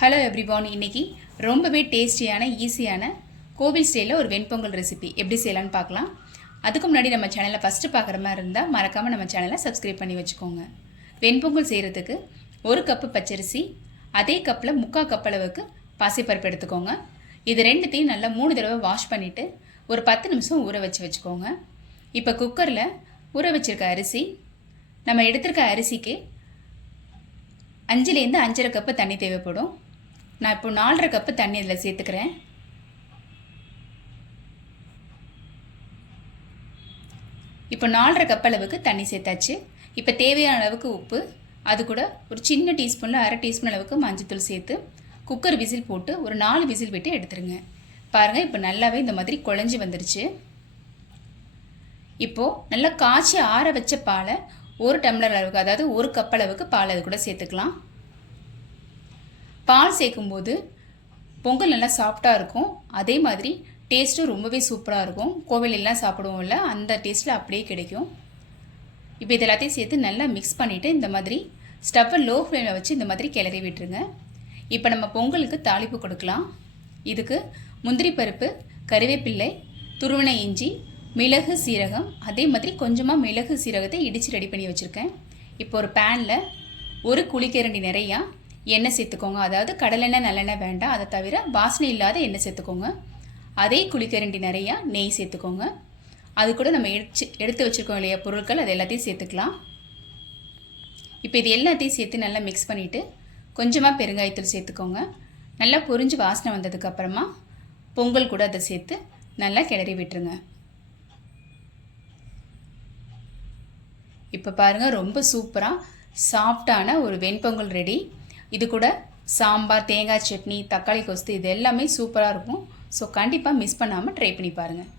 Hello everyone இன்னைக்கு ரொம்பவே டேஸ்டியான ஈஸியான கோவில் ஸ்டைலில் ஒரு வெண்பொங்கல் ரெசிபி எப்படி செய்யலாம்னு பார்க்கலாம். அதுக்கு முன்னாடி நம்ம சேனலை ஃபஸ்ட்டு பார்க்குற மாதிரி இருந்தால் மறக்காமல் நம்ம சேனலை சப்ஸ்கிரைப் பண்ணி வச்சுக்கோங்க. வெண்பொங்கல் செய்கிறதுக்கு ஒரு கப்பு பச்சரிசி அதே கப்பில் முக்கால் கப் அளவுக்கு பாசிப்பருப்பு எடுத்துக்கோங்க. இது ரெண்டுத்தையும் நல்லா மூணு தடவை வாஷ் பண்ணிவிட்டு ஒரு பத்து நிமிஷம் ஊற வச்சு வச்சுக்கோங்க. இப்போ குக்கரில் ஊற வச்சுருக்க அரிசி நம்ம எடுத்திருக்க அரிசிக்கு அஞ்சுலேருந்து அஞ்சரை கப்பு தண்ணி தேவைப்படும். நான் இப்போ நாலரை கப்பு தண்ணி இதில் சேர்த்துக்கிறேன். இப்போ நாலரை கப் அளவுக்கு தண்ணி சேர்த்தாச்சு. இப்போ தேவையான அளவுக்கு உப்பு அது கூட ஒரு சின்ன டீஸ்பூனில் அரை டீஸ்பூன் அளவுக்கு மஞ்சத்தூள் சேர்த்து குக்கர் விசில் போட்டு ஒரு நாலு விசில் விட்டு எடுத்துருங்க. பாருங்கள் இப்போ நல்லாவே இந்த மாதிரி குழஞ்சி வந்துருச்சு. இப்போது நல்லா காய்ச்சி ஆற வச்ச பாலை ஒரு டம்ளர் அளவுக்கு அதாவது ஒரு கப் அளவுக்கு பால் அது கூட சேர்த்துக்கலாம். பால் சேர்க்கும்போது பொங்கல் நல்லா சாஃப்டாக இருக்கும். அதே மாதிரி டேஸ்ட்டும் ரொம்பவே சூப்பராக இருக்கும். கோவிலெல்லாம் சாப்பிடுவோம்ல அந்த டேஸ்ட்டில் அப்படியே கிடைக்கும். இப்போ இது எல்லாத்தையும் சேர்த்து நல்லா மிக்ஸ் பண்ணிவிட்டு இந்த மாதிரி ஸ்டவ்வை லோ ஃப்ளேமில் வச்சு இந்த மாதிரி கிளறி விட்டுருங்க. இப்போ நம்ம பொங்கலுக்கு தாளிப்பு கொடுக்கலாம். இதுக்கு முந்திரி பருப்பு கருவேப்பிள்ளை துருவனை இஞ்சி மிளகு சீரகம் அதே மாதிரி கொஞ்சமாக மிளகு சீரகத்தை இடித்து ரெடி பண்ணி வச்சுருக்கேன். இப்போ ஒரு பேனில் ஒரு குழிக்கரண்டி நிறையா எண்ணெய் சேர்த்துக்கோங்க. அதாவது கடலெண்ணெய் நல்லெண்ணெய் வேண்டாம். அதை தவிர வாசனை இல்லாத எண்ணெய் சேர்த்துக்கோங்க. அதே குழிக்கரண்டி நிறையா நெய் சேர்த்துக்கோங்க. அது கூட நம்ம எடுத்து எடுத்து வச்சுருக்கோம் இல்லையா பொருட்கள் அது எல்லாத்தையும் சேர்த்துக்கலாம். இப்போ இது எல்லாத்தையும் சேர்த்து நல்லா மிக்ஸ் பண்ணிவிட்டு கொஞ்சமாக பெருங்காயத்தூள் சேர்த்துக்கோங்க. நல்லா பொரிஞ்சு வாசனை வந்ததுக்கப்புறமா பொங்கல் கூட அதை சேர்த்து நல்லா கிளறி விட்டுருங்க. இப்போ பாருங்கள் ரொம்ப சூப்பராக சாஃப்டான ஒரு வெண்பொங்கல் ரெடி. இது கூட சாம்பார் தேங்காய் சட்னி தக்காளி கொஸ்து இது எல்லாமே சூப்பராக இருக்கும். ஸோ கண்டிப்பாக மிஸ் பண்ணாமல் ட்ரை பண்ணி பாருங்கள்